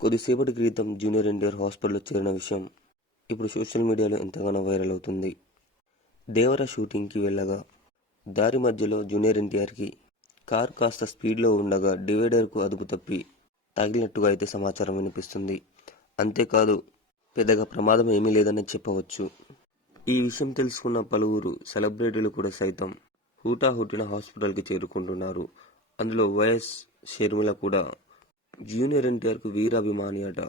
కొద్దిసేపటి క్రితం జూనియర్ ఎన్టీఆర్ హాస్పిటల్లో చేరిన విషయం ఇప్పుడు సోషల్ మీడియాలో ఎంతగానో వైరల్ అవుతుంది. దేవర షూటింగ్కి వెళ్ళగా దారి మధ్యలో జూనియర్ ఎన్టీఆర్కి కార్ కాస్త స్పీడ్లో ఉండగా డివైడర్కు అదుపు తప్పి తగిలినట్టుగా అయితే సమాచారం వినిపిస్తుంది. అంతేకాదు పెద్దగా ప్రమాదం ఏమీ లేదని చెప్పవచ్చు. ఈ విషయం తెలుసుకున్న పలువురు సెలబ్రిటీలు కూడా సైతం హూటాహుటిన హాస్పిటల్కి చేరుకుంటున్నారు. అందులో వైఎస్ షర్మిల కూడా జూనియర్ ఎన్టీఆర్కు వీరాభిమాని అట.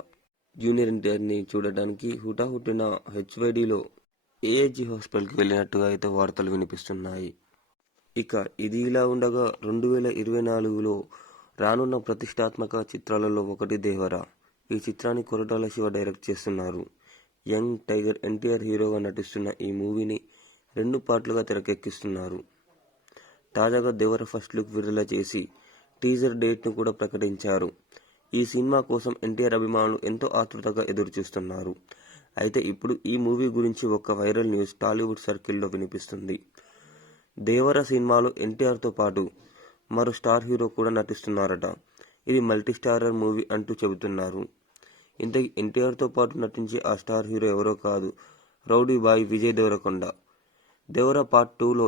జూనియర్ ఎన్టీఆర్ని చూడడానికి హుటాహుటిన హెచ్వైడిలో ఏఏజీ హాస్పిటల్కి వెళ్ళినట్టుగా అయితే వార్తలు వినిపిస్తున్నాయి. ఇక ఇది ఇలా ఉండగా రెండు వేల ఇరవై నాలుగులో రానున్న ప్రతిష్టాత్మక చిత్రాలలో ఒకటి దేవర. ఈ చిత్రాన్ని కొరటాల శివ డైరెక్ట్ చేస్తున్నారు. యంగ్ టైగర్ ఎన్టీఆర్ హీరోగా నటిస్తున్న ఈ మూవీని రెండు పార్ట్లుగా తెరకెక్కిస్తున్నారు. తాజాగా దేవర ఫస్ట్ లుక్ విడుదల చేసి టీజర్ డేట్ను కూడా ప్రకటించారు. ఈ సినిమా కోసం ఎన్టీఆర్ అభిమానులు ఎంతో ఆతృతగా ఎదురుచూస్తున్నారు. అయితే ఇప్పుడు ఈ మూవీ గురించి ఒక వైరల్ న్యూస్ టాలీవుడ్ సర్కిల్లో వినిపిస్తుంది. దేవర సినిమాలో ఎన్టీఆర్తో పాటు మరో స్టార్ హీరో కూడా నటిస్తున్నారట. ఇది మల్టీ స్టారర్ మూవీ అంటూ చెబుతున్నారు. ఇంతకీ ఎన్టీఆర్తో పాటు నటించే ఆ స్టార్ హీరో ఎవరో కాదు rowdy boy Vijay Deverakonda. Devara part టూలో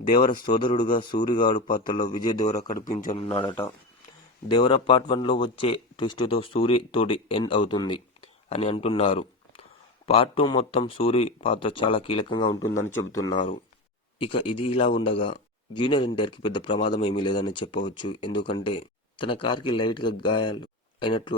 దేవర సోదరుడుగా సూరిగాడు పాత్రలో విజయ్ దేవర కనిపించనున్నాడట. దేవర పార్ట్ వన్లో వచ్చే ట్విస్ట్తో సూరి తోటి ఎండ్ అవుతుంది అని అంటున్నారు. పార్ట్ టూ మొత్తం సూరి పాత్ర చాలా కీలకంగా ఉంటుందని చెబుతున్నారు. ఇక ఇది ఇలా ఉండగా జూనియర్ ఎన్టీఆర్కి పెద్ద ప్రమాదం ఏమీ లేదని చెప్పవచ్చు. ఎందుకంటే తన కార్కి లైట్గా గాయాలు అయినట్లు